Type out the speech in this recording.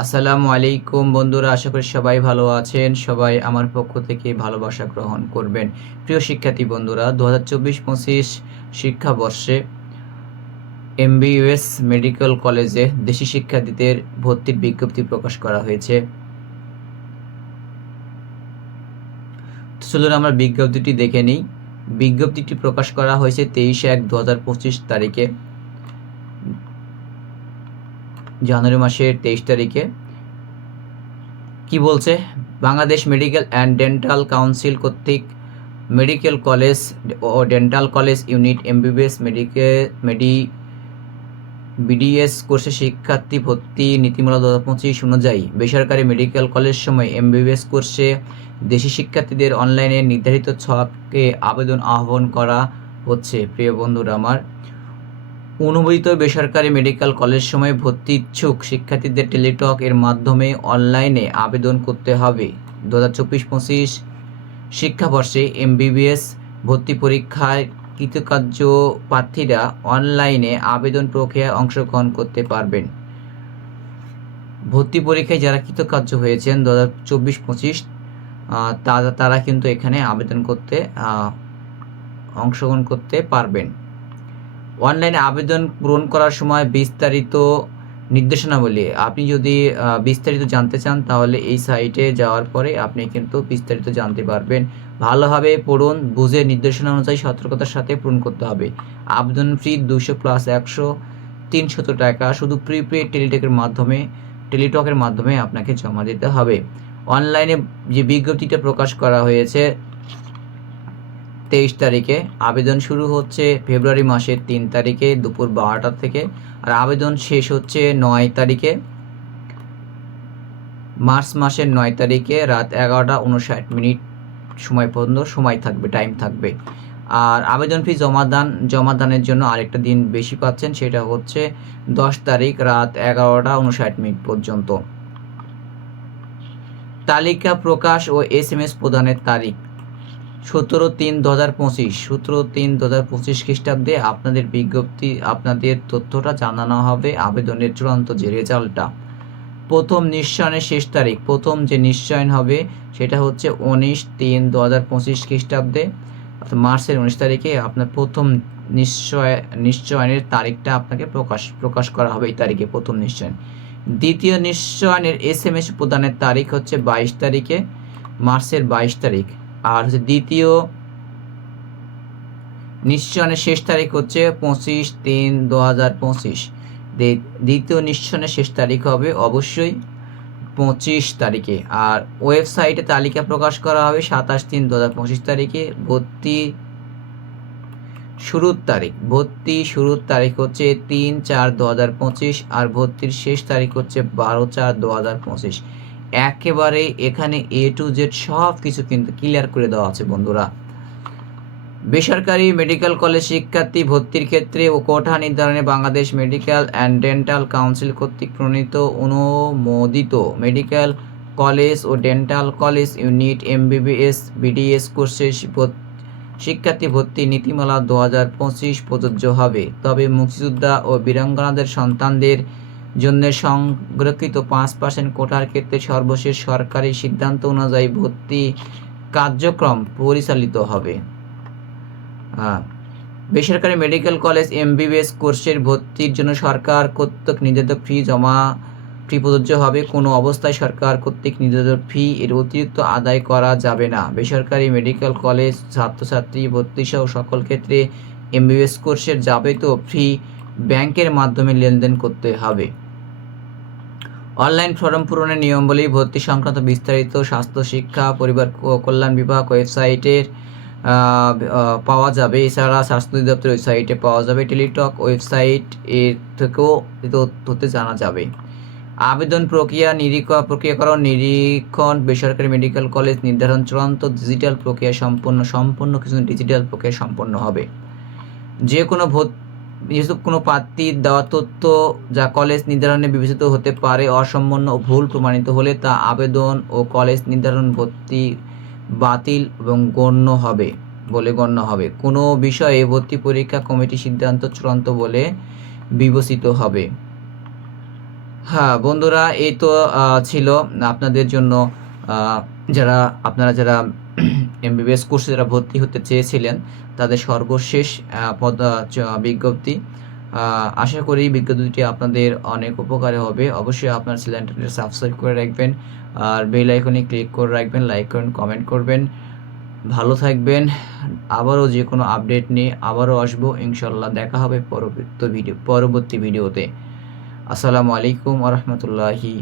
আসসালামু আলাইকুম বন্ধুরা, আশা করি সবাই ভালো আছেন। সবাই আমার পক্ষ থেকে ভালোবাসা গ্রহণ করবেন। প্রিয় শিক্ষার্থী বন্ধুরা দু হাজার চব্বিশ পঁচিশ শিক্ষাবর্ষে এমবিইউএস মেডিকেল কলেজে দেশি শিক্ষার্থীদের ভর্তির বিজ্ঞপ্তি প্রকাশ করা হয়েছে। চলুন আমরা বিজ্ঞপ্তিটি দেখে নিই। বিজ্ঞপ্তিটি প্রকাশ করা হয়েছে তেইশে এক দু হাজার পঁচিশ তারিখে। জানুয়ারি মাসের তেইশ তারিখে। কি বলছে? Bangladesh medical and dental council কর্তৃক মেডিকেল কলেজ ও dental college unit MBBS medical মেডি, বিডিএস কোর্সে শিক্ষার্থী ভর্তি নীতিমালা দু পঁচিশ অনুযায়ী বেসরকারি মেডিকেল কলেজ সময় এমবিবিএস কোর্সে দেশি শিক্ষার্থীদের অনলাইনে নির্ধারিত ছকে আবেদন আহ্বান করা হচ্ছে। প্রিয় বন্ধুরা, আমার অনুমোদিত বেসরকারি মেডিকেল সময় ভর্তি ইচ্ছুক শিক্ষার্থীদের টেলিটক এর মাধ্যমে অনলাইনে আবেদন করতে হবে। দু হাজার চব্বিশ পঁচিশ শিক্ষাবর্ষে এমবিবিএস ভর্তি পরীক্ষায় কৃতকার্য প্রার্থীরা অনলাইনে আবেদন প্রক্রিয়ায় অংশগ্রহণ করতে পারবেন। ভর্তি পরীক্ষায় যারা কৃতকার্য হয়েছেন দু হাজার চব্বিশ পঁচিশ তারা তারা কিন্তু এখানে আবেদন করতে অংশগ্রহণ করতে পারবেন। অনলাইনে আবেদন পূরণ করার সময় বিস্তারিত নির্দেশনাবলী। আপনি যদি বিস্তারিত জানতে চান, তাহলে এই সাইটে যাওয়ার পরে আপনি কিন্তু বিস্তারিত জানতে পারবেন। ভালোভাবে পড়ুন, বুঝে নির্দেশনা অনুযায়ী সতর্কতার সাথে পূরণ করতে হবে। আবেদন ফি দুশো প্লাস একশো, তিনশত টাকা, শুধু প্রিপেড টেলিটকের মাধ্যমে টেলিটকের মাধ্যমে আপনাকে জমা দিতে হবে। অনলাইনে যে বিজ্ঞপ্তিটা প্রকাশ করা হয়েছে তেইশ তারিখে আবেদন শুরু হচ্ছে ফেব্রুয়ারি মাসের তিন তারিখে দুপুর বারোটা থেকে, আর আবেদন শেষ হচ্ছে নয় তারিখে। মার্চ মাসের নয় তারিখে রাত এগারোটা উনষাট মিনিট সময় পর্যন্ত সময় থাকবে টাইম থাকবে। আর আবেদন ফি জমা দান, জমা দানের জন্য আরেকটা দিন বেশি পাচ্ছেন, সেটা হচ্ছে দশ তারিখ রাত এগারোটা উনষাট মিনিট পর্যন্ত। তালিকা প্রকাশ ও এস এম এস প্রদানের তারিখ। সতেরো তিন দু হাজার পঁচিশ, সতেরো তিন দু হাজার পঁচিশ খ্রিস্টাব্দে আপনাদের বিজ্ঞপ্তি, আপনাদের তথ্যটা জানানো হবে আবেদনের চূড়ান্ত যে রেজাল্টটা প্রথম নিশ্চয়নের শেষ তারিখ, প্রথম যে নিশ্চয়ন হবে সেটা হচ্ছে উনিশ তিন দু হাজার পঁচিশ খ্রিস্টাব্দে, অর্থাৎ মার্চের উনিশ তারিখে আপনার প্রথম নিশ্চয় নিশ্চয়নের তারিখটা আপনাকে প্রকাশ প্রকাশ করা হবে এই তারিখে প্রথম নিশ্চয়ন দ্বিতীয় নিশ্চয়নের এস এম এস প্রদানের তারিখ হচ্ছে বাইশ তারিখে, মার্চের বাইশ তারিখ। আর হচ্ছে দ্বিতীয় নিশ্চয়নের শেষ তারিখ হচ্ছে পঁচিশ তিন দু হাজার পঁচিশ। দ্বিতীয় নিশ্চয়নের শেষ তারিখ হবে অবশ্যই পঁচিশ তারিখে। আর ওয়েবসাইটে তালিকা প্রকাশ করা হবে সাতাশ তিন দু হাজার পঁচিশ তারিখে। ভর্তি শুরুর তারিখ, ভর্তি শুরুর তারিখ হচ্ছে তিন চার দু হাজার পঁচিশ আর ভর্তির শেষ তারিখ হচ্ছে বারো চার দু হাজার পঁচিশ। একেবারে এখানে এ টু জেড সব কিছু কিন্তু ক্লিয়ার করে দেওয়া আছে, বন্ধুরা। বেসরকারি মেডিকেল কলেজ শিক্ষার্থী ভর্তির ক্ষেত্রে ও কোঠা নির্ধারণে Bangladesh medical and dental council কর্তৃক প্রণীত অনুমোদিত মেডিকেল কলেজ ও dental college unit MBBS BDS কোর্সে শিক্ষার্থী ভর্তি নীতিমালা দু হাজার পঁচিশ প্রযোজ্য হবে। তবে মুক্তিযোদ্ধা ও বীরাঙ্গনাদের সন্তানদের জন্য সংরক্ষিত পাঁচ পার্সেন্ট কোটার ক্ষেত্রে সর্বশেষ সরকারি সিদ্ধান্ত অনুযায়ী ভর্তি কার্যক্রম পরিচালিত হবে। বেসরকারি মেডিকেল কলেজ এমবিবিএস কোর্সের ভর্তির জন্য সরকার কর্তৃক নির্ধারিত ফি জমা, ফি প্রযোজ্য হবে। কোনো অবস্থায় সরকার কর্তৃক নির্ধারিত ফি এর অতিরিক্ত আদায় করা যাবে না। বেসরকারি মেডিকেল কলেজ ছাত্রছাত্রী ভর্তি সহ সকল ক্ষেত্রে এমবিবিএস কোর্সের যাবতীয় ফি ব্যাংকের মাধ্যমে লেনদেন করতে হবে। অনলাইন ফর্ম পূরণের নিয়মাবলী ভর্তি সংক্রান্ত বিস্তারিত স্বাস্থ্য, শিক্ষা, পরিবার কল্যাণ বিভাগ ওয়েবসাইটের পাওয়া যাবে। এছাড়া স্বাস্থ্য অধিদপ্তর ওয়েবসাইটে পাওয়া যাবে। টেলিটক ওয়েবসাইট এর থেকেও তথ্যতে জানা যাবে। আবেদন প্রক্রিয়া, নিরীক্ষা প্রক্রিয়াকরণ, নিরীক্ষণ, বেসরকারি মেডিকেল কলেজ নির্ধারণ চূড়ান্ত ডিজিটাল প্রক্রিয়া সম্পন্ন সম্পূর্ণ কিছু ডিজিটাল প্রক্রিয়া সম্পন্ন হবে। যে কোনো ভর্তি যেসব কোনো প্রার্থীর দেওয়া তথ্য যা কলেজ নির্ধারণে বিবেচিত হতে পারে অসম্পূর্ণ ও ভুল প্রমাণিত হলে তা আবেদন ও কলেজ নির্ধারণ ভর্তি বাতিল এবং গণ্য হবে বলে গণ্য হবে। কোনো বিষয়ে ভর্তি পরীক্ষা কমিটি সিদ্ধান্ত চূড়ান্ত বলে বিবেচিত হবে। হ্যাঁ বন্ধুরা, এই তো ছিল আপনাদের জন্য যারা, আপনারা যারা এমবিবিএস কোর্সে যারা ভর্তি হতে চেয়েছিলেন, তাদের সর্বশেষ পদ বিজ্ঞপ্তি। আশা করি বিজ্ঞপ্তিটি আপনাদের অনেক উপকারে হবে। অবশ্যই আপনার চ্যানেলটি সাবস্ক্রাইব করে রাখবেন আর বেল আইকনে ক্লিক করে রাখবেন লাইক করুন কমেন্ট করবেন। ভালো থাকবেন। আবারও যে কোনো আপডেট নিয়ে আবারও আসব। ইনশাল্লাহ দেখা হবে পরবর্তী ভিডিও পরবর্তী ভিডিওতে আসসালামু আলাইকুম আ রহমতুল্লাহি